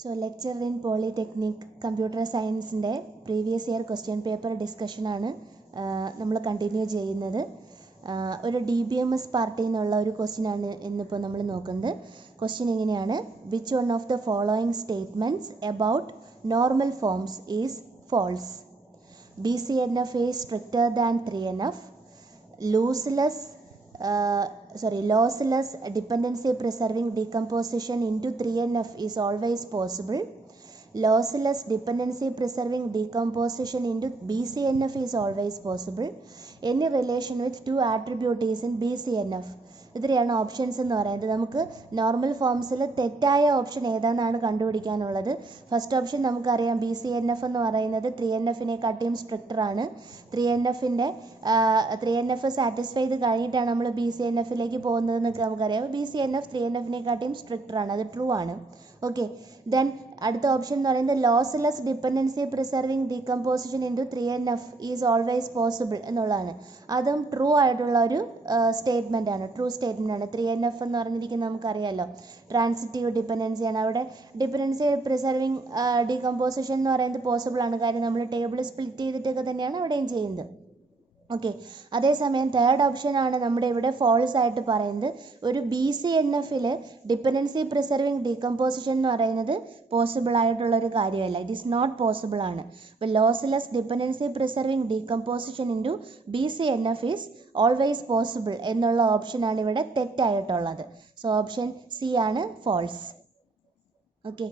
So lecture in polytechnic computer സയൻസിൻ്റെ previous year question paper ഡിസ്കഷനാണ് നമ്മൾ കണ്ടിന്യൂ ചെയ്യുന്നത്. ഒരു DBMS പാർട്ടിൽ നിന്നുള്ള ഒരു ക്വസ്റ്റ്യനാണ് ഇന്നിപ്പോൾ നമ്മൾ നോക്കുന്നത്. ക്വസ്റ്റ്യൻ ഇങ്ങനെയാണ്: which one of the following statements about normal forms is false? BCNF is stricter than 3NF. Lossless dependency preserving decomposition into 3NF is always possible. Lossless dependency preserving decomposition into BCNF is always possible. Any relation with two attributes is in BCNF. ഇത്രയാണ് options എന്ന് പറയുന്നത്. നമുക്ക് normal ഫോംസിൽ തെറ്റായ option ഏതാണെന്നാണ് കണ്ടുപിടിക്കാനുള്ളത്. First option നമുക്കറിയാം, BCNF എന്ന് പറയുന്നത് 3NFനെക്കാട്ടിയും സ്ട്രിക്റ്ററാണ്. 3NF satisfy ചെയ്ത് കഴിഞ്ഞിട്ടാണ് നമ്മൾ BCNFിലേക്ക് പോകുന്നതെന്നൊക്കെ നമുക്കറിയാം. BCNF 3NFനെക്കാട്ടിയും സ്ട്രിക്റ്ററാണ്, അത് ട്രൂ ആണ്. ഓക്കെ, ദെൻ അടുത്ത ഓപ്ഷൻ എന്ന് പറയുന്നത് lossless dependency preserving decomposition into 3NF is always possible എന്നുള്ളതാണ്. അതും ട്രൂ ആയിട്ടുള്ള ഒരു സ്റ്റേറ്റ്മെൻ്റ് ആണ്, ട്രൂ സ്റ്റേറ്റ്മെൻ്റ് ആണ്. 3NF എന്ന് പറഞ്ഞിരിക്കുന്നത് നമുക്കറിയാമല്ലോ, ട്രാൻസിറ്റീവ് ഡിപ്പെൻഡൻസിയാണ്. അവിടെ ഡിപ്പെൻഡൻസി പ്രിസർവിങ് ഡീകമ്പോസിഷൻ എന്ന് പറയുന്നത് പോസിബിൾ ആണ്, കാര്യം നമ്മൾ ടേബിൾ സ്പ്ലിറ്റ് ചെയ്തിട്ടൊക്കെ തന്നെയാണ് അവിടെയും ചെയ്യുന്നത്. ഓക്കെ, അതേസമയം തേർഡ് ഓപ്ഷനാണ് നമ്മുടെ ഇവിടെ ഫോൾസ് ആയിട്ട് പറയുന്നത്. ഒരു BCNFിൽ ഡിപ്പെൻഡൻസി പ്രിസർവിങ് ഡീകമ്പോസിഷൻ എന്ന് പറയുന്നത് പോസിബിൾ ആയിട്ടുള്ളൊരു കാര്യമല്ല, ഇറ്റ് ഈസ് നോട്ട് പോസിബിൾ ആണ്. അപ്പോൾ lossless dependency preserving decomposition into BCNF is always possible എന്നുള്ള ഓപ്ഷനാണ് ഇവിടെ തെറ്റായിട്ടുള്ളത്. സോ ഓപ്ഷൻ സി ആണ് ഫോൾസ്. ഓക്കെ,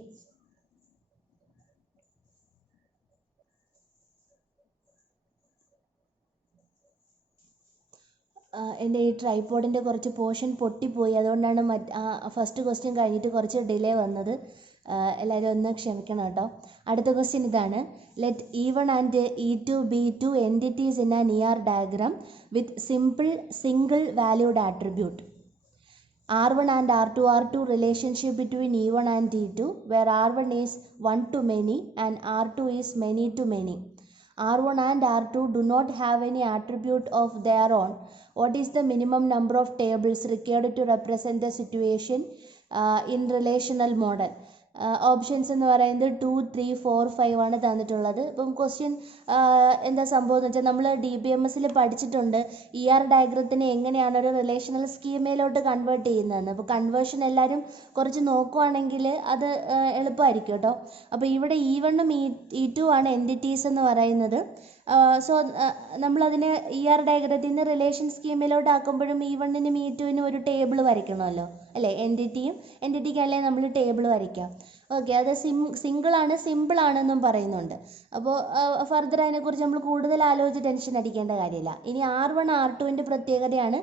എൻ്റെ ഈ ട്രൈപോഡിൻ്റെ കുറച്ച് പോർഷൻ പൊട്ടിപ്പോയി, അതുകൊണ്ടാണ് ഫസ്റ്റ് ക്വസ്റ്റ്യൻ കഴിഞ്ഞിട്ട് കുറച്ച് ഡിലേ വന്നത്. എല്ലാവരും ഒന്ന് ക്ഷമിക്കണം കേട്ടോ. അടുത്ത ക്വസ്റ്റ്യൻ ഇതാണ്: let E1 and E2 be two entities in an ER diagram with single valued attribute. R1 and R2 are two relationship between E1 and E2 where R1 is one to many and R2 is many to many. R1 and R2 do not have any attribute of their own. What is the minimum number of tables required to represent the situation in relational model? Options എന്ന് പറയുന്നത് 2, 3, 4, 5 ആണ് തന്നിട്ടുള്ളത്. ഇപ്പം question എന്താ സംഭവം എന്ന് വെച്ചാൽ, നമ്മൾ DBMSൽ പഠിച്ചിട്ടുണ്ട് ER ഡയഗ്രത്തിനെ എങ്ങനെയാണ് ഒരു റിലേഷണൽ സ്കീമയിലോട്ട് കൺവേർട്ട് ചെയ്യുന്നതെന്ന്. അപ്പോൾ കൺവേർഷൻ എല്ലാവരും കുറച്ച് നോക്കുവാണെങ്കിൽ അത് എളുപ്പമായിരിക്കും കേട്ടോ. അപ്പോൾ ഇവിടെ E1 ഉം E2 ആണ് എൻറ്റിറ്റീസ് എന്ന് പറയുന്നത്. സോ നമ്മളതിന് ER ഡയഗ്രത്തിൽ നിന്ന് റിലേഷൻ സ്കീമിലോട്ട് ആക്കുമ്പോഴും E1നും E2നും ഒരു ടേബിൾ വരയ്ക്കണമല്ലോ, അല്ലേ? എൻറ്റിറ്റിക്കല്ലേ നമ്മൾ ടേബിൾ വരയ്ക്കാം. ഓക്കെ, അത് സിംഗിളാണ്, സിമ്പിളാണെന്നും പറയുന്നുണ്ട്. അപ്പോൾ ഫർദർ അതിനെക്കുറിച്ച് നമ്മൾ കൂടുതൽ ആലോചിച്ച് ടെൻഷൻ അടിക്കേണ്ട കാര്യമില്ല. ഇനി R1 R2ൻ്റെ പ്രത്യേകതയാണ്.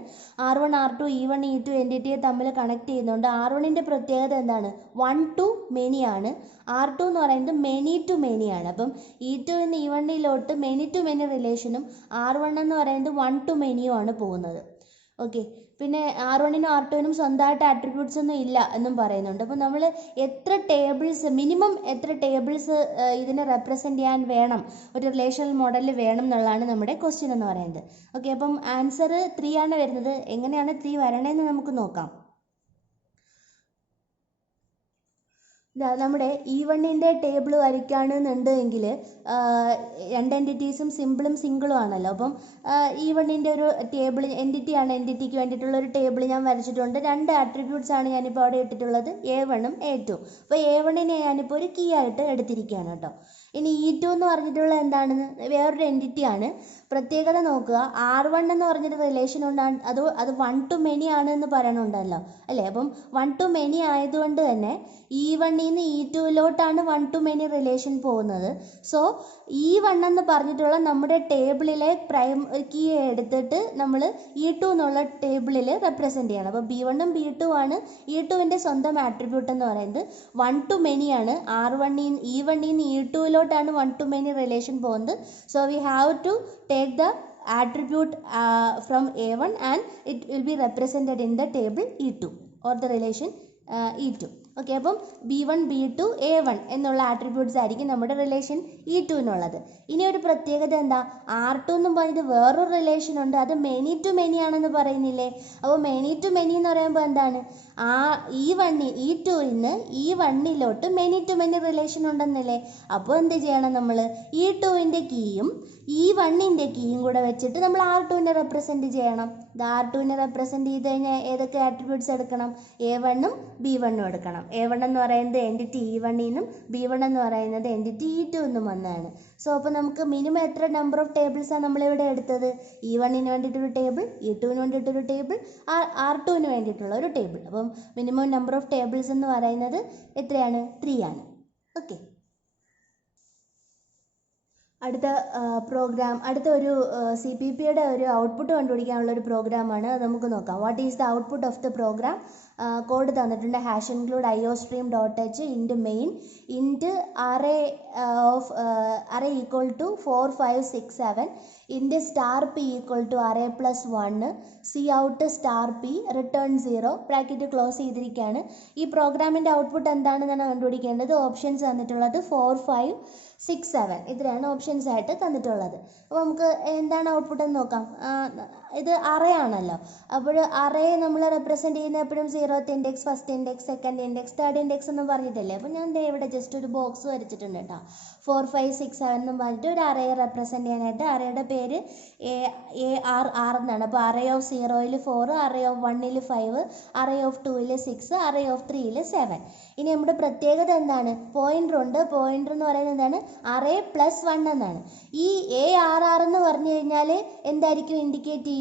R1 R2 E1 E2 എൻറ്റിറ്റിയെ തമ്മിൽ കണക്ട് ചെയ്യുന്നുണ്ട്. R1ൻ്റെ പ്രത്യേകത എന്താണ്? 1 to many ആണ്. R2 എന്ന് പറയുന്നത് many to many ആണ്. അപ്പം E2 എന്ന് E1ലോട്ട് many to many റിലേഷനും R1 എന്ന് പറയുന്നത് 1 to many ആണ് പോകുന്നത്. ഓക്കെ, പിന്നെ R1നും R2നും സ്വന്തമായിട്ട് ആട്രിബ്യൂട്ട്സ് ഒന്നും ഇല്ല എന്നും പറയുന്നുണ്ട്. അപ്പോൾ നമ്മൾ മിനിമം എത്ര ടേബിൾസ് ഇതിനെ റെപ്രസെൻറ്റ് ചെയ്യാൻ വേണം, ഒരു റിലേഷണൽ മോഡലിൽ വേണം എന്നുള്ളതാണ് നമ്മുടെ ക്വസ്റ്റ്യൻ എന്ന് പറയുന്നത്. ഓക്കെ, അപ്പം ആൻസർ 3 ആണ് വരുന്നത്. എങ്ങനെയാണ് 3 വരണേന്ന് നമുക്ക് നോക്കാം. നമ്മുടെ E1ൻ്റെ ടേബിൾ വരയ്ക്കുകയാണെന്നുണ്ടെങ്കിൽ രണ്ട് എൻറ്റിറ്റീസും സിമ്പിളും സിംഗിളും ആണല്ലോ. അപ്പം E1ൻ്റെ ഒരു ടേബിൾ എൻറ്റിറ്റിക്ക് വേണ്ടിയിട്ടുള്ള ഒരു ടേബിൾ ഞാൻ വരച്ചിട്ടുണ്ട്. 2 ആട്രിബ്യൂട്ട്സ് ആണ് ഞാനിപ്പോൾ അവിടെ ഇട്ടിട്ടുള്ളത്, A1 ഉം A2. അപ്പോൾ A1നെ ഞാനിപ്പോൾ ഒരു കീ ആയിട്ട് എടുത്തിരിക്കുകയാണ് കേട്ടോ. ഇനി E2 എന്ന് പറഞ്ഞിട്ടുള്ള എന്താണെന്ന് വേറൊരു എൻറ്റിറ്റിയാണ്. പ്രത്യേകത നോക്കുക, R1 എന്ന് പറഞ്ഞൊരു റിലേഷൻ ഉണ്ടാണ്, അത് 1 to many ആണ് എന്ന് പറയണുണ്ടല്ലോ, അല്ലേ? അപ്പം 1 to many ആയതുകൊണ്ട് തന്നെ E1 നിന്ന് E2ലോട്ടാണ് 1 to many റിലേഷൻ പോകുന്നത്. സോ E1 എന്ന് പറഞ്ഞിട്ടുള്ള നമ്മുടെ ടേബിളിലെ പ്രൈം കീ എടുത്തിട്ട് നമ്മൾ E2 എന്നുള്ള ടേബിളിൽ റെപ്രസെൻറ്റ് ചെയ്യണം. അപ്പോൾ B1 ഉം B2 ആണ്. E2ൻ്റെ സ്വന്തം ആട്രിബ്യൂട്ട് എന്ന് പറയുന്നത് 1 to many ആണ്. E1 നിന്ന് E2ലോട്ടാണ് 1 to many റിലേഷൻ പോകുന്നത്. So we have to take the attribute from A1 and it will be represented in the table E2 or the relation E2. Okay, അപ്പം B1 B2 A1 എന്നുള്ള attributes ആയിരിക്കും നമ്മുടെ relation E2-നുള്ളത്. ഇനി ഒരു പ്രത്യേകത എന്താ, R2 എന്നും പറഞ്ഞത് വേറൊരു റിലേഷൻ ഉണ്ട്, അത് മെനി ടു മെനി ആണെന്ന് പറയുന്നില്ലേ. അപ്പോൾ മെനി ടു മെനി എന്ന് പറയുമ്പോൾ എന്താണ്, E2-ന് E1-ലോട്ട് മെനി ടു മെനി റിലേഷൻ ഉണ്ടെന്നല്ലേ. അപ്പോൾ എന്ത് ചെയ്യണം, നമ്മൾ E2-ന്റെ കീയും E1-ന്റെ കീയും കൂടെ വെച്ചിട്ട് നമ്മൾ R2-നെ റെപ്രസെൻറ്റ് ചെയ്യണം. R2-നെ റെപ്രസെൻറ്റ് ചെയ്ത് കഴിഞ്ഞാൽ ഏതൊക്കെ ആട്രിബ്യൂട്ട്സ് എടുക്കണം, A1-ഉം B1-ഉം എടുക്കണം. A1 എന്ന് പറയുന്നത് എൻറ്റിറ്റി E1-നും B1 എന്ന് പറയുന്നത് എൻറ്റിറ്റി E2-നും വന്നതാണ്. സോ അപ്പോൾ നമുക്ക് മിനിമം എത്ര നമ്പർ ഓഫ് ടേബിൾസാണ് നമ്മളിവിടെ എടുത്തത്, E1-ന് വേണ്ടിയിട്ടൊരു ടേബിൾ, E2-ന് വേണ്ടിയിട്ടൊരു ടേബിൾ, R2-ന് വേണ്ടിയിട്ടുള്ള ഒരു ടേബിൾ. അപ്പം മിനിമം നമ്പർ ഓഫ് ടേബിൾസ് എന്ന് പറയുന്നത് എത്രയാണ്, 3 ആണ്. ഓക്കെ, അടുത്ത ഒരു CPP-യുടെ ഒരു ഔട്ട്പുട്ട് കണ്ടുപിടിക്കാനുള്ള ഒരു പ്രോഗ്രാമാണ്. അത് നമുക്ക് നോക്കാം. What is the output of the program? കോഡ് തന്നിട്ടുണ്ട്. #include iostream.h int main int array equal to 4 5 6 7 int *p equal to array plus 1 cout *p return 0 bracket close ചെയ്തിരിക്കുകയാണ്. ഈ പ്രോഗ്രാമിൻ്റെ ഔട്ട്പുട്ട് എന്താണെന്നാണ് കണ്ടുപിടിക്കേണ്ടത്. ഓപ്ഷൻസ് തന്നിട്ടുള്ളത് 4 5 6 7 ഇത്രയാണ് ഓപ്ഷൻസ് ആയിട്ട് തന്നിട്ടുള്ളത്. അപ്പോൾ നമുക്ക് എന്താണ് ഔട്ട്പുട്ട് എന്ന് നോക്കാം. ഇത് അറേ ആണല്ലോ, അപ്പോൾ അറേ നമ്മൾ റെപ്രസെൻറ്റ് ചെയ്യുന്ന എപ്പോഴും 0th index, first index, second index, third index എന്നും പറഞ്ഞിട്ടല്ലേ. അപ്പോൾ ഞാൻ ഇവിടെ ജസ്റ്റ് ഒരു ബോക്സ് വരച്ചിട്ടുണ്ട് കേട്ടോ. 4 5 6 7 എന്നും പറഞ്ഞിട്ട് ഒരു അറേ റെപ്രസെൻറ്റ് ചെയ്യാനായിട്ട്. അറേയുടെ പേര് ARR എന്നാണ്. അപ്പോൾ അറേ ഓഫ് 0-ൽ 4, അറേ ഓഫ് 1-ൽ 5, അറേ ഓഫ് 2-ൽ 6, അറേ ഓഫ് 3-ൽ 7. ഇനി നമ്മുടെ പ്രത്യേകത എന്താണ്, പോയിൻ്റർ ഉണ്ട്. പോയിൻ്റർ എന്ന് പറയുന്നത് എന്താണ്, അറേ പ്ലസ് 1 എന്നാണ്. ഈ ARR എന്ന് പറഞ്ഞു കഴിഞ്ഞാൽ എന്തായിരിക്കും ഇൻഡിക്കേറ്റ് ചെയ്യുക,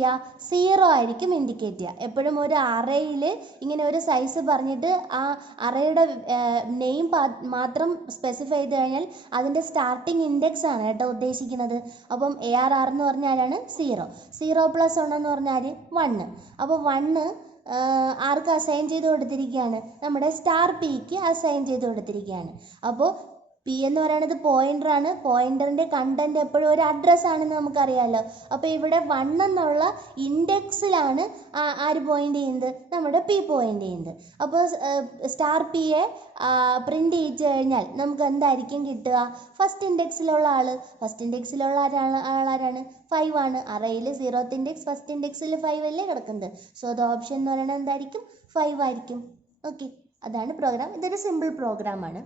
0 ആയിരിക്കും ഇൻഡിക്കേറ്റ് ചെയ്യുക. എപ്പോഴും ഒരു അറേയിൽ ഇങ്ങനെ ഒരു സൈസ് പറഞ്ഞിട്ട് ആ അറേയുടെ നെയിം മാത്രം സ്പെസിഫൈ ചെയ്ത് കഴിഞ്ഞാൽ അതിൻ്റെ സ്റ്റാർട്ടിങ് ഇൻഡെക്സ് ആണ് കേട്ടോ ഉദ്ദേശിക്കുന്നത്. അപ്പം ARR എന്ന് പറഞ്ഞാലാണ് 0. 0 + 1 എന്ന് പറഞ്ഞാൽ 1. അപ്പോൾ 1 ആർക്ക് അസൈൻ ചെയ്ത് കൊടുത്തിരിക്കുകയാണ്, നമ്മുടെ *p-ക്ക് അസൈൻ ചെയ്ത് കൊടുത്തിരിക്കുകയാണ്. അപ്പോൾ P എന്ന് പറയുന്നത് പോയിൻ്ററാണ്. പോയിൻ്ററിൻ്റെ കണ്ടൻറ്റ് എപ്പോഴും ഒരു അഡ്രസ്സാണെന്ന് നമുക്കറിയാമല്ലോ. അപ്പോൾ ഇവിടെ 1 എന്നുള്ള ഇൻഡെക്സിലാണ് ആര് പോയിൻ്റ് ചെയ്യുന്നത്, നമ്മുടെ P പോയിൻ്റ് ചെയ്യുന്നത്. അപ്പോൾ *p-യെ പ്രിൻ്റ് ചെയ്ത് കഴിഞ്ഞാൽ നമുക്ക് എന്തായിരിക്കും കിട്ടുക, ഫസ്റ്റ് ഇൻഡെക്സിലുള്ള ഫസ്റ്റ് ഇൻഡെക്സിലുള്ള ആളാരാണ്, 5 ആണ്. അറേയിൽ 0th ഇൻഡെക്സ്, ഫസ്റ്റ് ഇൻഡെക്സിൽ 5 അല്ലേ കിടക്കുന്നത്. സോ ദ ഓപ്ഷൻ എന്ന് പറയുന്നത് എന്തായിരിക്കും, 5 ആയിരിക്കും. ഓക്കെ, അതാണ് പ്രോഗ്രാം. ഇതൊരു സിമ്പിൾ പ്രോഗ്രാമാണ്.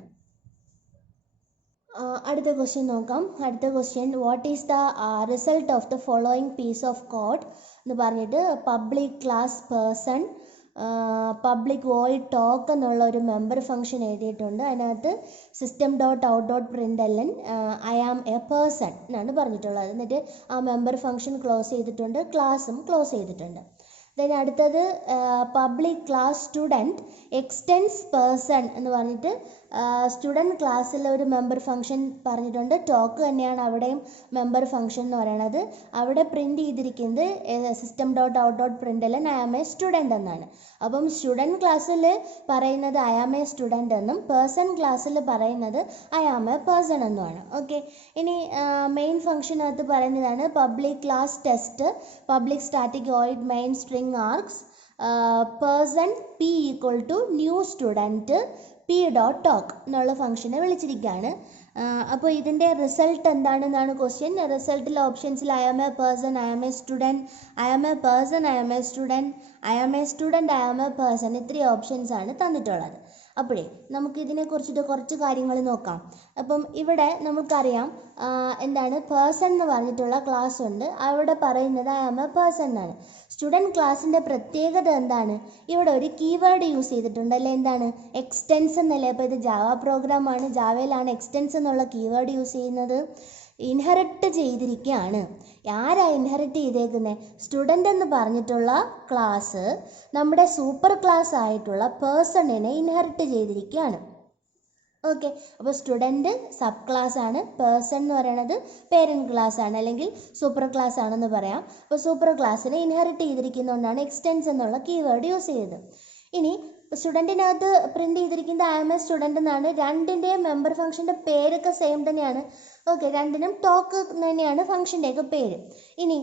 അടുത്ത ക്വസ്റ്റ്യൻ നോക്കാം. അടുത്ത question, what is the result of the following piece of code എന്ന് പറഞ്ഞിട്ട് public class person public void talk എന്നുള്ള ഒരു മെമ്പർ ഫംഗ്ഷൻ എഴുതിയിട്ടുണ്ട്. അതിനകത്ത് system.out.println I am a person എന്നാണ് പറഞ്ഞിട്ടുള്ളത്. എന്നിട്ട് ആ മെമ്പർ ഫംഗ്ഷൻ ക്ലോസ് ചെയ്തിട്ടുണ്ട്, ക്ലാസ്സും ക്ലോസ് ചെയ്തിട്ടുണ്ട്. ദെൻ അടുത്തത് public class student extends person എന്ന് പറഞ്ഞിട്ട് സ്റ്റുഡൻറ്റ് ക്ലാസ്സിൽ ഒരു മെമ്പർ ഫംഗ്ഷൻ പറഞ്ഞിട്ടുണ്ട്. ടോക്ക് തന്നെയാണ് അവിടെയും മെമ്പർ ഫംഗ്ഷൻ എന്ന് പറയുന്നത്. അവിടെ പ്രിൻ്റ് ചെയ്തിരിക്കുന്നത് system.out.println I am a student എന്നാണ്. അപ്പം സ്റ്റുഡൻറ്റ് ക്ലാസ്സിൽ പറയുന്നത് I am a student എന്നും പേഴ്സൺ ക്ലാസ്സിൽ പറയുന്നത് I am a person എന്നുമാണ്. ഓക്കെ, ഇനി മെയിൻ ഫംഗ്ഷനകത്ത് പറയുന്നതാണ് public class test public static void main string args person P equal to new student p.talk എന്നുള്ള ഫംഗ്ഷനെ വിളിച്ചിരിക്കുകയാണ്. അപ്പോൾ ഇതിൻ്റെ റിസൾട്ട് എന്താണെന്നാണ് ക്വസ്റ്റ്യൻ. റിസൾട്ടിൽ ഓപ്ഷൻസിൽ I am a person, I am a student, I am a person, I am a student, I am a student, I am a person ഇത്രയും options ആണ് തന്നിട്ടുള്ളത്. അപ്പോഴേ നമുക്കിതിനെക്കുറിച്ചിട്ട് കുറച്ച് കാര്യങ്ങൾ നോക്കാം. അപ്പം ഇവിടെ നമുക്കറിയാം എന്താണ് പേഴ്സൺ എന്ന് പറഞ്ഞിട്ടുള്ള ക്ലാസ് ഉണ്ട്. അവിടെ പറയുന്നത് I am a person എന്നാണ്. സ്റ്റുഡൻറ്റ് ക്ലാസ്സിൻ്റെ പ്രത്യേകത എന്താണ്, ഇവിടെ ഒരു കീവേഡ് യൂസ് ചെയ്തിട്ടുണ്ട് അല്ലേ, എന്താണ്, എക്സ്റ്റെൻസ് എന്നല്ലേ. അപ്പോൾ ഇത് ജാവ പ്രോഗ്രാമാണ്, ജാവയിലാണ് എക്സ്റ്റെൻസ് എന്നുള്ള കീവേഡ് യൂസ് ചെയ്യുന്നത്. ഇൻഹെറിറ്റ് ചെയ്തിരിക്കുകയാണ്. ആരാ ഇൻഹെറിറ്റ് ചെയ്തേക്കുന്നത്, സ്റ്റുഡൻ്റ് എന്ന് പറഞ്ഞിട്ടുള്ള ക്ലാസ് നമ്മുടെ സൂപ്പർ ക്ലാസ് ആയിട്ടുള്ള പേഴ്സണിനെ ഇൻഹെറിറ്റ് ചെയ്തിരിക്കുകയാണ്. ഓക്കെ, അപ്പോൾ സ്റ്റുഡൻറ്റ് സബ് ക്ലാസ് ആണ്, പേഴ്സൺ എന്ന് പറയുന്നത് പേരൻറ്റ് ക്ലാസ് ആണ് അല്ലെങ്കിൽ സൂപ്പർ ക്ലാസ് ആണെന്ന് പറയാം. അപ്പോൾ സൂപ്പർ ക്ലാസ്സിനെ ഇൻഹെറിറ്റ് ചെയ്തിരിക്കുന്നതുകൊണ്ടാണ് എക്സ്റ്റെൻസ് എന്നുള്ള കീവേഡ് യൂസ് ചെയ്തത്. ഇനി സ്റ്റുഡൻറ്റിനകത്ത് പ്രിൻ്റ് ചെയ്തിരിക്കുന്നത് ഐ എം എ സ്റ്റുഡൻ്റ് എന്നാണ്. രണ്ടിൻ്റെയും മെമ്പർ ഫംഗ്ഷൻ്റെ പേരൊക്കെ സെയിം തന്നെയാണ്. ഓക്കെ, രണ്ടിനും ടോക്ക് തന്നെയാണ് ഫംഗ്ഷൻ്റെയൊക്കെ പേര്. ഇനി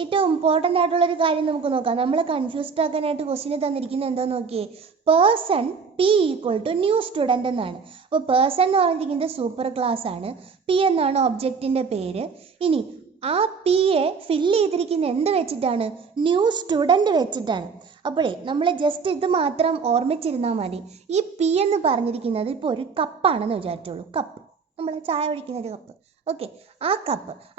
ഏറ്റവും ഇമ്പോർട്ടൻ്റ് ആയിട്ടുള്ളൊരു കാര്യം നമുക്ക് നോക്കാം. നമ്മൾ കൺഫ്യൂസ്ഡ് ആക്കാനായിട്ട് ക്വസ്റ്റിന് തന്നിരിക്കുന്നത് എന്തോ നോക്കിയേ, person p equal to new student എന്നാണ്. അപ്പോൾ പേഴ്സൺ എന്ന് പറഞ്ഞിരിക്കുന്നത് സൂപ്പർ ക്ലാസ് ആണ്. പി എന്നാണ് ഒബ്ജക്റ്റിൻ്റെ പേര്. ഇനി ആ പി എ ഫില്ല് ചെയ്തിരിക്കുന്ന എന്ത് വെച്ചിട്ടാണ്, ന്യൂ സ്റ്റുഡൻറ്റ് വെച്ചിട്ടാണ്. അപ്പോഴേ നമ്മൾ ജസ്റ്റ് ഇത് മാത്രം ഓർമ്മിച്ചിരുന്നാൽ മതി. ഈ പി എന്ന് പറഞ്ഞിരിക്കുന്നത് ഇപ്പോൾ ഒരു കപ്പാണെന്ന് വിചാരിച്ചോളൂ. കപ്പ്, നമ്മൾ ചായ ഒഴിക്കുന്ന ഒരു കപ്പ്. ഓക്കെ,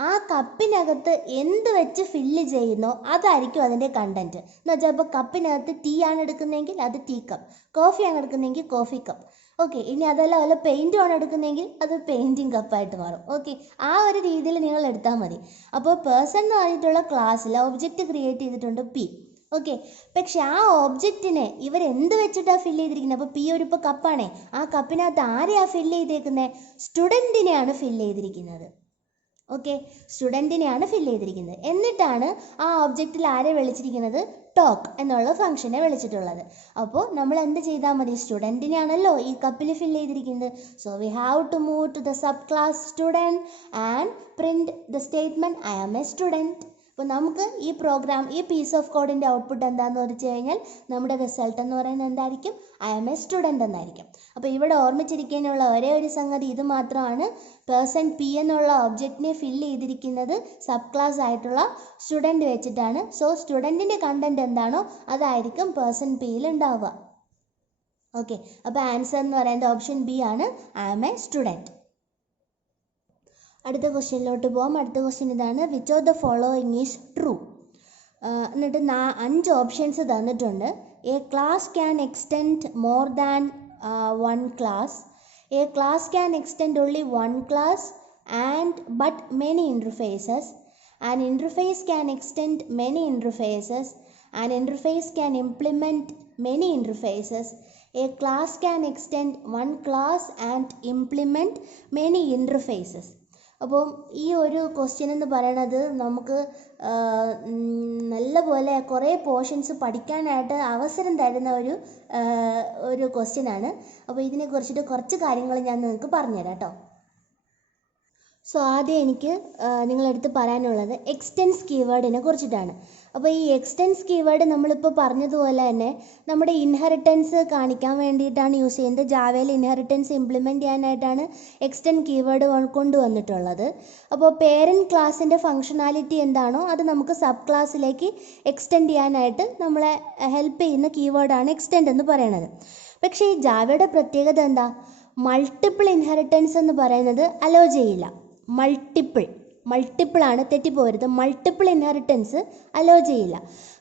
ആ കപ്പിനകത്ത് എന്ത് വെച്ച് ഫില്ല് ചെയ്യുന്നോ അതായിരിക്കും അതിൻ്റെ കണ്ടൻറ്റ്. എന്ന് വെച്ചാൽ ഇപ്പോൾ കപ്പിനകത്ത് ടീ ആണ് എടുക്കുന്നതെങ്കിൽ അത് ടീ കപ്പ്, കോഫിയാണ് എടുക്കുന്നതെങ്കിൽ കോഫി കപ്പ്. ഓക്കെ, ഇനി അതല്ല വല്ല പെയിൻറ്റുമാണ് എടുക്കുന്നതെങ്കിൽ അത് പെയിൻറ്റിങ് കപ്പായിട്ട് മാറും. ഓക്കെ, ആ ഒരു രീതിയിൽ നിങ്ങൾ എടുത്താൽ മതി. അപ്പോൾ പേഴ്സൺ എന്ന് പറഞ്ഞിട്ടുള്ള ക്ലാസ്സിൽ ഒബ്ജക്റ്റ് ക്രിയേറ്റ് ചെയ്തിട്ടുണ്ട് പി. ഓക്കെ, പക്ഷെ ആ ഒബ്ജക്റ്റിനെ ഇവരെന്ത് വെച്ചിട്ടാണ് ഫില്ല് ചെയ്തിരിക്കുന്നത്? അപ്പോൾ പി ഒരു ഇപ്പോൾ കപ്പാണേ, ആ കപ്പിനകത്ത് ആരെയാണ് ഫില്ല് ചെയ്തേക്കുന്നത്? സ്റ്റുഡൻറ്റിനെയാണ് ഫില്ല് ചെയ്തിരിക്കുന്നത്. ഓക്കെ, സ്റ്റുഡൻറ്റിനെയാണ് ഫില്ല് ചെയ്തിരിക്കുന്നത്. എന്നിട്ടാണ് ആ ഒബ്ജക്റ്റിൽ ആരെ വിളിച്ചിരിക്കുന്നത്? ടോക്ക് എന്നുള്ള ഫംഗ്ഷനെ വിളിച്ചിട്ടുള്ളത്. അപ്പോൾ നമ്മൾ എന്ത് ചെയ്താൽ മതി? സ്റ്റുഡൻറ്റിനെയാണല്ലോ ഈ കപ്പിൽ ഫില്ല് ചെയ്തിരിക്കുന്നത്. So we have to move to the sub class student and print the statement I am a student. അപ്പോൾ നമുക്ക് ഈ പ്രോഗ്രാം, ഈ പീസ് ഓഫ് കോഡിൻ്റെ ഔട്ട്പുട്ട് എന്താണെന്ന് വെച്ച് കഴിഞ്ഞാൽ നമ്മുടെ റിസൾട്ട് എന്ന് പറയുന്നത് എന്തായിരിക്കും? ഐ ആം എ സ്റ്റുഡൻറ്റ് എന്നായിരിക്കും. അപ്പോൾ ഇവിടെ ഓർമ്മിച്ചിരിക്കാനുള്ള ഒരേ ഒരു സംഗതി ഇത് മാത്രമാണ്. പേഴ്സൺ പി എന്നുള്ള ഒബ്ജക്റ്റിനെ ഫില്ല് ചെയ്തിരിക്കുന്നത് സബ് ക്ലാസ് ആയിട്ടുള്ള സ്റ്റുഡൻറ്റ് വെച്ചിട്ടാണ്. സോ സ്റ്റുഡൻറ്റിൻ്റെ കണ്ടൻറ്റ് എന്താണോ അതായിരിക്കും പേഴ്സൺ പിയിൽ ഉണ്ടാവുക. ഓക്കെ, അപ്പോൾ ആൻസർ എന്ന് പറയുന്നത് ഓപ്ഷൻ ബി ആണ്, ഐ ആം എ സ്റ്റുഡൻറ്റ്. അടുത്ത ക്വസ്റ്റ്യനിലോട്ട് പോകാം. അടുത്ത ക്വസ്റ്റ്യൻ ഇതാണ്, which of the following is true. എന്നിട്ട് 5 ഓപ്ഷൻസ് തന്നിട്ടുണ്ട്. A class can extend more than 1 class. A class can extend only 1 class and but many interfaces. An interface can extend many interfaces. An interface can implement many interfaces. A class can extend 1 class and implement many interfaces. അപ്പം ഈ ഒരു question എന്ന് പറയണത് നമുക്ക് നല്ലപോലെ കുറേ portions പഠിക്കാനായിട്ട് അവസരം തരുന്ന ഒരു ക്വസ്റ്റ്യനാണ്. അപ്പോൾ ഇതിനെക്കുറിച്ചിട്ട് കുറച്ച് കാര്യങ്ങൾ ഞാൻ നിങ്ങൾക്ക് പറഞ്ഞുതരാം കേട്ടോ. സോ ആദ്യം എനിക്ക് നിങ്ങളടുത്ത് പറയാനുള്ളത് എക്സ്റ്റെൻസ് കീവേഡിനെ കുറിച്ചിട്ടാണ്. അപ്പോൾ ഈ എക്സ്റ്റെൻസ് കീവേഡ് നമ്മളിപ്പോൾ പറഞ്ഞതുപോലെ തന്നെ നമ്മുടെ ഇൻഹെറിറ്റൻസ് കാണിക്കാൻ വേണ്ടിയിട്ടാണ് യൂസ് ചെയ്യുന്നത്. ജാവയിൽ ഇൻഹെറിറ്റൻസ് ഇംപ്ലിമെൻറ്റ് ചെയ്യാനായിട്ടാണ് എക്സ്റ്റെൻഡ് കീവേഡ് കൊണ്ടുവന്നിട്ടുള്ളത്. അപ്പോൾ പേരൻറ്റ് ക്ലാസ്സിൻ്റെ ഫങ്ഷനാലിറ്റി എന്താണോ അത് നമുക്ക് സബ് ക്ലാസ്സിലേക്ക് എക്സ്റ്റെൻഡ് ചെയ്യാനായിട്ട് നമ്മളെ ഹെൽപ്പ് ചെയ്യുന്ന കീവേഡാണ് എക്സ്റ്റെൻഡ് എന്ന് പറയുന്നത്. പക്ഷേ ഈ ജാവയുടെ പ്രത്യേകത എന്താ? മൾട്ടിപ്പിൾ ഇൻഹെറിറ്റൻസ് എന്ന് പറയുന്നത് അലോ ചെയ്യില്ല. മൾട്ടിപ്പിൾ ആണ്, തെറ്റിപ്പോരുത്. മൾട്ടിപ്പിൾ ഇൻഹെറിറ്റൻസ് അലോ ചെയ്യില്ല.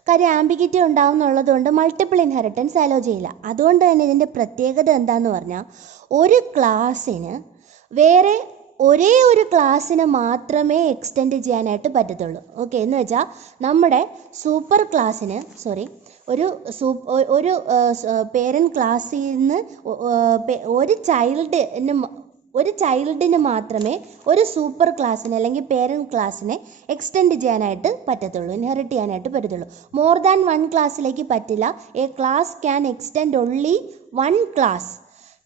കാര്യം ആംബിഗിറ്റി ഉണ്ടാവുന്നുള്ളത് കൊണ്ട് മൾട്ടിപ്പിൾ ഇൻഹെറിറ്റൻസ് അലോ ചെയ്യില്ല. അതുകൊണ്ട് തന്നെ ഇതിൻ്റെ പ്രത്യേകത എന്താണെന്ന് പറഞ്ഞാൽ ഒരു ക്ലാസ്സിന് വേറെ ഒരേ ഒരു ക്ലാസ്സിനെ മാത്രമേ എക്സ്റ്റെൻഡ് ചെയ്യാനായിട്ട് പറ്റത്തുള്ളൂ. ഓക്കെ, എന്ന് വെച്ചാൽ നമ്മുടെ സൂപ്പർ ക്ലാസ്സിന് ഒരു പേരൻറ്റ് ക്ലാസ്സിൽ നിന്ന് ഒരു ചൈൽഡിന് മാത്രമേ ഒരു സൂപ്പർ ക്ലാസ്സിനെ അല്ലെങ്കിൽ പേരൻറ്റ് ക്ലാസ്സിനെ എക്സ്റ്റെൻഡ് ചെയ്യാനായിട്ട് പറ്റത്തുള്ളൂ, ഇൻഹെറിറ്റ് ചെയ്യാനായിട്ട് പറ്റത്തുള്ളൂ. മോർ ദാൻ 1 ക്ലാസ്സിലേക്ക് പറ്റില്ല. A class can extend only 1 class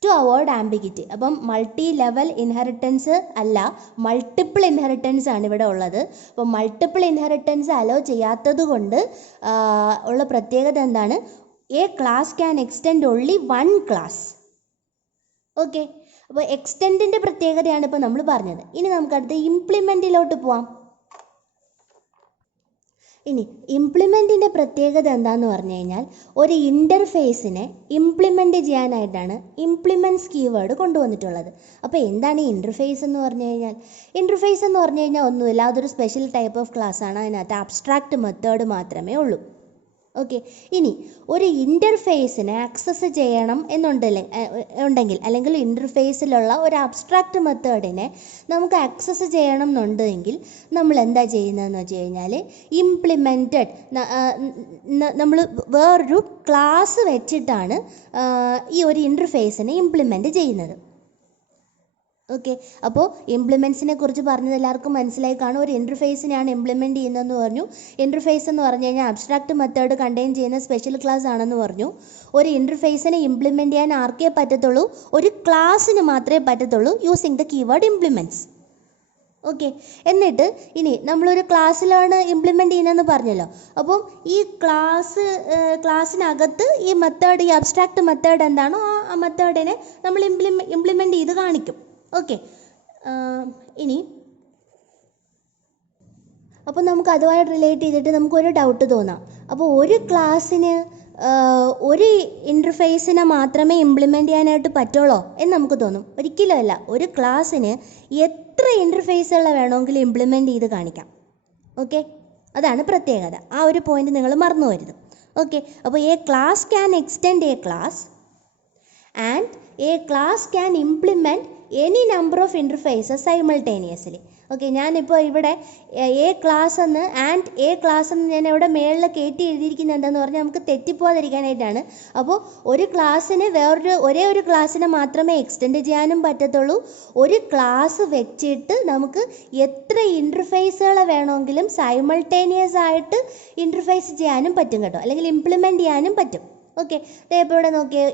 to avoid ambiguity. അപ്പം മൾട്ടി ലെവൽ ഇൻഹെറിറ്റൻസ് അല്ല, മൾട്ടിപ്പിൾ ഇൻഹെറിറ്റൻസ് ആണ് ഇവിടെ ഉള്ളത്. അപ്പോൾ മൾട്ടിപ്പിൾ ഇൻഹെറിറ്റൻസ് അലോ ചെയ്യാത്തത് കൊണ്ട് ഉള്ള പ്രത്യേകത എന്താണ്? A class can extend only 1 class. Okay, അപ്പോൾ എക്സ്റ്റെൻഡിൻ്റെ പ്രത്യേകതയാണ് ഇപ്പോൾ നമ്മൾ പറഞ്ഞത്. ഇനി നമുക്കടുത്ത് ഇംപ്ലിമെൻറ്റിലോട്ട് പോവാം. ഇനി ഇംപ്ലിമെൻറ്റിൻ്റെ പ്രത്യേകത എന്താണെന്ന് പറഞ്ഞു കഴിഞ്ഞാൽ ഒരു ഇൻ്റർഫേസിനെ ഇംപ്ലിമെൻറ്റ് ചെയ്യാനായിട്ടാണ് ഇംപ്ലിമെൻറ്റ്സ് കീവേഡ് കൊണ്ടുവന്നിട്ടുള്ളത്. അപ്പോൾ എന്താണ് ഈ ഇൻ്റർഫേസ് എന്ന് പറഞ്ഞു കഴിഞ്ഞാൽ? ഇൻ്റർഫേസ് എന്ന് പറഞ്ഞു കഴിഞ്ഞാൽ ഒന്നുമില്ല, അതൊരു സ്പെഷ്യൽ ടൈപ്പ് ഓഫ് ക്ലാസ് ആണ്. അതിനകത്ത് അബ്സ്ട്രാക്റ്റ് മെത്തേഡ് മാത്രമേ ഉള്ളൂ. ഓക്കെ, ഇനി ഒരു ഇൻ്റർഫേസിനെ ആക്സസ് ചെയ്യണം ഉണ്ടെങ്കിൽ അല്ലെങ്കിൽ ഇൻ്റർഫേസിലുള്ള ഒരു അബ്സ്ട്രാക്റ്റ് മെത്തേഡിനെ നമുക്ക് ആക്സസ് ചെയ്യണം എന്നുണ്ടെങ്കിൽ നമ്മൾ എന്താ ചെയ്യുന്നതെന്ന് വെച്ച് കഴിഞ്ഞാൽ ഇംപ്ലിമെൻറ്റഡ് നമ്മൾ വേറൊരു ക്ലാസ് വെച്ചിട്ടാണ് ഈ ഒരു ഇൻ്റർഫേസിനെ ഇംപ്ലിമെൻറ്റ് ചെയ്യുന്നത്. ഓക്കെ, അപ്പോൾ ഇംപ്ലിമെൻസിനെ കുറിച്ച് പറഞ്ഞത് എല്ലാവർക്കും മനസ്സിലായി കാണും. ഒരു ഇൻ്റർഫേസിനെയാണ് ഇംപ്ലിമെൻറ്റ് ചെയ്യുന്നതെന്ന് പറഞ്ഞു. ഇൻ്റർഫേസ് എന്ന് പറഞ്ഞു കഴിഞ്ഞാൽ അബ്സ്ട്രാക്ട് മെത്തേഡ് കണ്ടെയ്ൻ ചെയ്യുന്ന സ്പെഷ്യൽ ക്ലാസ് ആണെന്ന് പറഞ്ഞു. ഒരു ഇൻ്റർഫേസിനെ ഇംപ്ലിമെൻറ്റ് ചെയ്യാൻ ആർക്കേ പറ്റത്തുള്ളൂ? ഒരു ക്ലാസ്സിന് മാത്രമേ പറ്റത്തുള്ളൂ using the keyword implements. Okay, എന്നിട്ട് ഇനി നമ്മളൊരു ക്ലാസ്സിലാണ് ഇംപ്ലിമെൻറ്റ് ചെയ്യുന്നതെന്ന് പറഞ്ഞല്ലോ. അപ്പം ഈ ക്ലാസ്സിനകത്ത് ഈ മെത്തേഡ്, ഈ അബ്സ്ട്രാക്ട് മെത്തേഡ് എന്താണോ ആ മെത്തേഡിനെ നമ്മൾ ഇംപ്ലിമെൻറ്റ് ചെയ്ത് കാണിക്കും. ഓക്കെ, ഇനി അപ്പോൾ നമുക്ക് അതുമായിട്ട് റിലേറ്റ് ചെയ്തിട്ട് നമുക്കൊരു ഡൗട്ട് തോന്നാം. അപ്പോൾ ഒരു ക്ലാസ്സിന് ഒരു ഇൻ്റർഫേസിനെ മാത്രമേ ഇംപ്ലിമെൻറ്റ് ചെയ്യാനായിട്ട് പറ്റുള്ളൂ എന്ന് നമുക്ക് തോന്നും. ഒരിക്കലും അല്ല. ഒരു ക്ലാസ്സിന് എത്ര ഇൻ്റർഫേസുകൾ വേണമെങ്കിലും ഇംപ്ലിമെൻറ്റ് ചെയ്ത് കാണിക്കാം. ഓക്കെ, അതാണ് പ്രത്യേകത. ആ ഒരു പോയിന്റ് നിങ്ങൾ മറന്നു പോകരുത്. ഓക്കെ, അപ്പോൾ A class can extend A class and A class can implement any number of interfaces simultaneously. Okay, ഞാനിപ്പോൾ ഇവിടെ എ ക്ലാസ് എന്ന് ആൻഡ് എ ക്ലാസ് എന്ന് ഞാൻ ഇവിടെ മേളിൽ കയറ്റി എഴുതിയിരിക്കുന്നത് എന്താണെന്ന് പറഞ്ഞാൽ നമുക്ക് തെറ്റിപ്പോകാതിരിക്കാനായിട്ടാണ്. അപ്പോൾ ഒരു ക്ലാസ്സിന് ഒരേ ഒരു ക്ലാസ്സിനെ മാത്രമേ എക്സ്റ്റെൻഡ് ചെയ്യാനും പറ്റത്തുള്ളൂ. ഒരു ക്ലാസ് വെച്ചിട്ട് നമുക്ക് എത്ര ഇൻ്റർഫേസുകൾ വേണമെങ്കിലും സൈമൾട്ടേനിയസ് ആയിട്ട് ഇൻ്റർഫേസ് ചെയ്യാനും പറ്റും കേട്ടോ, അല്ലെങ്കിൽ ഇംപ്ലിമെൻറ്റ് ചെയ്യാനും പറ്റും. ഓക്കെ, ഇപ്പോൾ ഇവിടെ നോക്കിയേ,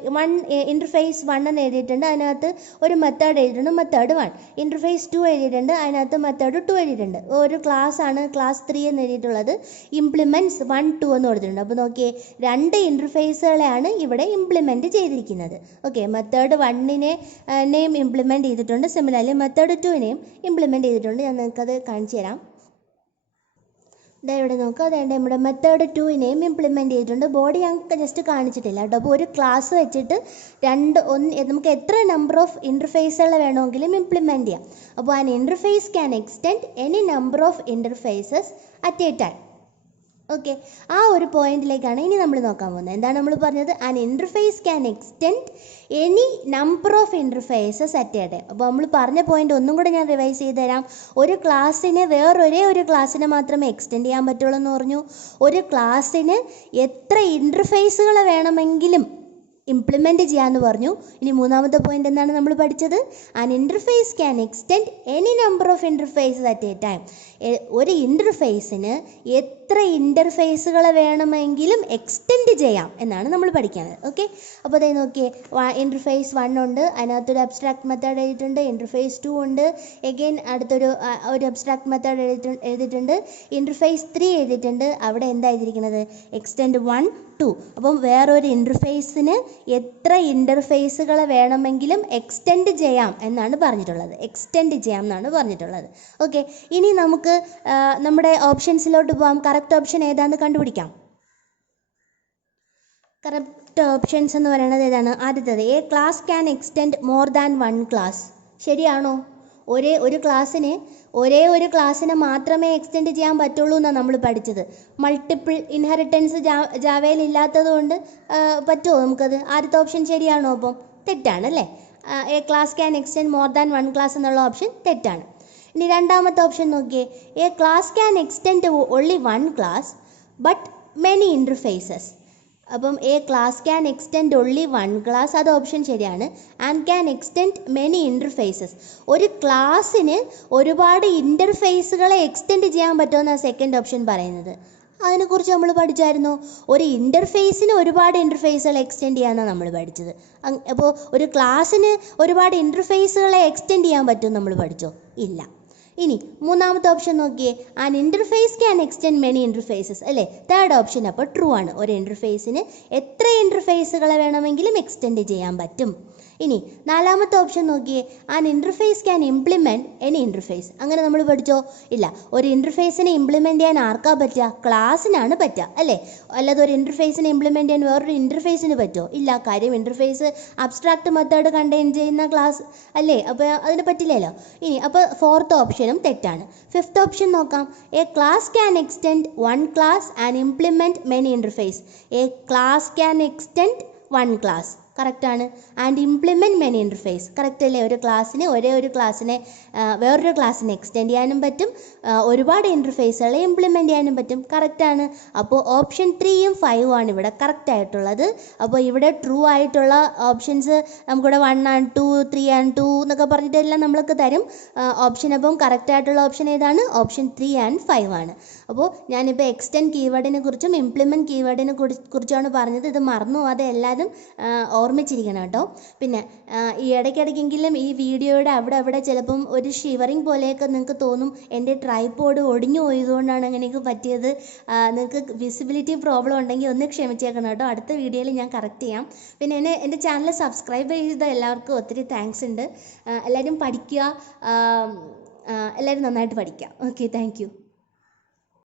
ഇൻ്റർഫേസ് 1 എന്ന് എഴുതിയിട്ടുണ്ട്, അതിനകത്ത് ഒരു മെത്തേഡ് എഴുതിയിട്ടുണ്ട്, മെത്തേഡ് 1. ഇൻ്റർഫേസ് 2 എഴുതിയിട്ടുണ്ട്, അതിനകത്ത് മെത്തേഡ് 2 എഴുതിയിട്ടുണ്ട്. ഒരു ക്ലാസ് ആണ് ക്ലാസ് 3 എന്ന് എഴുതിയിട്ടുള്ളത്, ഇംപ്ലിമെൻറ്റ്സ് 1, 2 എന്ന് കൊടുത്തിട്ടുണ്ട്. അപ്പോൾ നോക്കിയേ, 2 ഇൻ്റർഫേസുകളെയാണ് ഇവിടെ ഇംപ്ലിമെൻറ്റ് ചെയ്തിരിക്കുന്നത്. ഓക്കെ, മെത്തേഡ് 1നെയും ഇംപ്ലിമെൻറ്റ് ചെയ്തിട്ടുണ്ട്, സിമിലർലി മെത്തേഡ് 2നെയും ഇംപ്ലിമെൻറ്റ് ചെയ്തിട്ടുണ്ട്. ഞാൻ നിങ്ങൾക്കത് കാണിച്ചു തരാം. ഇവിടെ നോക്കുക, അതായത് നമ്മുടെ മെത്തേഡ് 2നെയും ഇംപ്ലിമെൻറ്റ് ചെയ്തിട്ടുണ്ട്. ബോഡി ഞങ്ങൾക്ക് ജസ്റ്റ് കാണിച്ചിട്ടില്ല കേട്ടോ. അപ്പോൾ ഒരു ക്ലാസ് വെച്ചിട്ട് നമുക്ക് എത്ര നമ്പർ ഓഫ് ഇൻ്റർഫേസുകൾ വേണമെങ്കിലും ഇംപ്ലിമെൻറ്റ് ചെയ്യാം. അപ്പോൾ an interface can extend any number of interfaces at A time. Okay, ആ ഒരു പോയിന്റിലേക്കാണ് ഇനി നമ്മൾ നോക്കാൻ പോകുന്നത്. എന്താണ് നമ്മൾ പറഞ്ഞത്? An interface can extend any number of interfaces at A time. അപ്പോൾ നമ്മൾ പറഞ്ഞ പോയിന്റ് ഒന്നും കൂടെ ഞാൻ റിവൈസ് ചെയ്ത് തരാം. ഒരു ക്ലാസ്സിന് ഒരേ ഒരു ക്ലാസ്സിനെ മാത്രമേ എക്സ്റ്റെൻഡ് ചെയ്യാൻ പറ്റുള്ളൂ എന്ന് പറഞ്ഞു. ഒരു ക്ലാസ്സിന് എത്ര ഇൻ്റർഫേസുകൾ വേണമെങ്കിലും ഇംപ്ലിമെൻറ്റ് ചെയ്യാമെന്ന് പറഞ്ഞു. ഇനി മൂന്നാമത്തെ പോയിന്റ് എന്താണ് നമ്മൾ പഠിച്ചത്? An interface can extend any number of interfaces at A time. ഒരു ഇൻ്റർഫേസിന് എത്ര ഇൻ്റർഫേസുകൾ വേണമെങ്കിലും എക്സ്റ്റെൻഡ് ചെയ്യാം എന്നാണ് നമ്മൾ പഠിക്കുന്നത്. ഓക്കെ, അപ്പോൾ അതേ നോക്കിയേ, ഇൻ്റർഫേസ് 1 ഉണ്ട്, അതിനകത്തൊരു അബ്സ്ട്രാക്ട് മെത്തേഡ് എഴുതിയിട്ടുണ്ട്. ഇൻ്റർഫേസ് 2 ഉണ്ട്, എഗെയിൻ അടുത്തൊരു അബ്സ്ട്രാക്ട് മെത്തേഡ് എഴുതിയിട്ടുണ്ട്. ഇൻ്റർഫേസ് 3 എഴുതിയിട്ടുണ്ട്, അവിടെ എന്താ എഴുതിയിരിക്കുന്നത്? എക്സ്റ്റെൻഡ് 1, 2. അപ്പം വേറൊരു ഇൻ്റർഫേസിന് എത്ര ഇൻ്റർഫേസുകൾ വേണമെങ്കിലും എക്സ്റ്റെൻഡ് ചെയ്യാം എന്നാണ് പറഞ്ഞിട്ടുള്ളത്. ഓക്കെ, ഇനി നമുക്ക് നമ്മുടെ ഓപ്ഷൻസിലോട്ട് പോകാം. കറക്റ്റ് ഓപ്ഷൻ ഏതാണെന്ന് കണ്ടുപിടിക്കാം. കറക്റ്റ് ഓപ്ഷൻസ് എന്ന് പറയുന്നത് ഏതാണ്? ആദ്യത്തേത്, A class can extend more than 1 class. ശരിയാണോ? ഒരേ ഒരു ക്ലാസ്സിനെ മാത്രമേ എക്സ്റ്റെൻഡ് ചെയ്യാൻ പറ്റുള്ളൂ എന്നാണ് നമ്മൾ പഠിച്ചത്. മൾട്ടിപ്പിൾ ഇൻഹെറിറ്റൻസ് ജാവയിൽ ഇല്ലാത്തത് കൊണ്ട് പറ്റുമോ നമുക്കത്? ആദ്യത്തെ ഓപ്ഷൻ ശരിയാണോ? അപ്പം തെറ്റാണ് അല്ലേ? A class can extend more than 1 class എന്നുള്ള ഓപ്ഷൻ തെറ്റാണ്. ഇനി രണ്ടാമത്തെ ഓപ്ഷൻ നോക്കിയേ, a class can extend only 1 class but many interfaces. അപ്പം a class can extend only 1 class, അത് ഓപ്ഷൻ ശരിയാണ്. And can extend many interfaces. ഒരു ക്ലാസ്സിന് ഒരുപാട് ഇൻ്റർഫേസുകളെ എക്സ്റ്റെൻഡ് ചെയ്യാൻ പറ്റുമെന്നാണ് സെക്കൻഡ് ഓപ്ഷൻ പറയുന്നത്. അതിനെക്കുറിച്ച് നമ്മൾ പഠിച്ചായിരുന്നു. ഒരു ഇൻ്റർഫേസിന് ഒരുപാട് ഇൻ്റർഫേസുകൾ എക്സ്റ്റെൻഡ് ചെയ്യാമെന്നാണ് നമ്മൾ പഠിച്ചത്. അപ്പോൾ ഒരു ക്ലാസ്സിന് ഒരുപാട് ഇൻ്റർഫേസുകളെ എക്സ്റ്റെൻഡ് ചെയ്യാൻ പറ്റുമെന്ന് നമ്മൾ പഠിച്ചോ? ഇല്ല. ഇനി മൂന്നാമത്തെ ഓപ്ഷൻ നോക്കിയേ, an interface can extend many interfaces അല്ലേ? തേർഡ് ഓപ്ഷൻ അപ്പോൾ ട്രൂ ആണ്. ഒരു ഇൻ്റർഫേസിന് എത്ര ഇൻ്റർഫേസുകളെ വേണമെങ്കിലും എക്സ്റ്റെൻഡ് ചെയ്യാൻ പറ്റും. ഇനി നാലാമത്തെ ഓപ്ഷൻ നോക്കിയേ, an interface can implement any interface. അങ്ങനെ നമ്മൾ പഠിച്ചോ? ഇല്ല. ഒരു ഇൻ്റർഫേസിനെ ഇംപ്ലിമെൻറ്റ് ചെയ്യാൻ ആർക്കാ പറ്റുക? ക്ലാസ്സിനാണ് പറ്റുക അല്ലേ? അല്ലാതെ ഒരു ഇൻ്റർഫേസിനെ ഇംപ്ലിമെൻറ്റ് ചെയ്യാൻ വേറൊരു ഇൻ്റർഫേസിന് പറ്റുമോ? ഇല്ല. കാര്യം ഇൻ്റർഫേസ് അബ്സ്ട്രാക്ട് മെത്തേഡ് കണ്ടെയ്ൻ ചെയ്യുന്ന ക്ലാസ് അല്ലേ? അപ്പോൾ അതിന് പറ്റില്ലല്ലോ. ഇനി അപ്പോൾ ഫോർത്ത് ഓപ്ഷനും തെറ്റാണ്. ഫിഫ്ത്ത് ഓപ്ഷൻ നോക്കാം, a class can extend 1 class and implement many interface. A class can extend 1 class. കറക്റ്റാണ്. And implement many interface correct അല്ലേ? ഒരു ക്ലാസ്സിനെ വേറൊരു ക്ലാസ്സിനെ എക്സ്റ്റെൻഡ് ചെയ്യാനും പറ്റും, ഒരുപാട് ഇൻ്റർഫേസുകളെ ഇംപ്ലിമെൻറ്റ് ചെയ്യാനും പറ്റും. കറക്റ്റാണ്. അപ്പോൾ ഓപ്ഷൻ 3യും 5ഉം ആണ് ഇവിടെ കറക്റ്റ് ആയിട്ടുള്ളത്. അപ്പോൾ ഇവിടെ ട്രൂ ആയിട്ടുള്ള ഓപ്ഷൻസ് നമുക്കിവിടെ 1 and 2, 3 and 2 എന്നൊക്കെ പറഞ്ഞിട്ടെല്ലാം നമ്മൾക്ക് തരും ഓപ്ഷൻ. അപ്പം കറക്റ്റ് ആയിട്ടുള്ള ഓപ്ഷൻ ഏതാണ്? ഓപ്ഷൻ 3 and 5 ആണ്. അപ്പോൾ ഞാനിപ്പോൾ എക്സ്റ്റെൻഡ് കീവേഡിനെ കുറിച്ചും ഇംപ്ലിമെൻറ്റ് കീവേഡിനെ കുറിച്ചാണ് പറഞ്ഞത്. ഇത് മറന്നു പോകാതെ എല്ലാവരും ഓർമ്മിച്ചിരിക്കണം കേട്ടോ. പിന്നെ ഈ ഇടയ്ക്കിടയ്ക്കെങ്കിലും ഈ വീഡിയോയുടെ അവിടെ ചിലപ്പം ഒരു ഷിവറിങ് പോലെയൊക്കെ നിങ്ങൾക്ക് തോന്നും. എൻ്റെ ട്രൈപോഡ് ഒടിഞ്ഞു പോയതുകൊണ്ടാണ് അങ്ങനെയൊക്കെ പറ്റിയത്. നിങ്ങൾക്ക് വിസിബിലിറ്റി പ്രോബ്ലം ഉണ്ടെങ്കിൽ ഒന്ന് ക്ഷമിച്ചേക്കണം കേട്ടോ. അടുത്ത വീഡിയോയിൽ ഞാൻ കറക്റ്റ് ചെയ്യാം. പിന്നെ എൻ്റെ ചാനൽ സബ്സ്ക്രൈബ് ചെയ്ത എല്ലാവർക്കും ഒത്തിരി താങ്ക്സ് ഉണ്ട്. എല്ലാവരും പഠിക്കുക, എല്ലാവരും നന്നായിട്ട് പഠിക്കുക. Okay, thank you.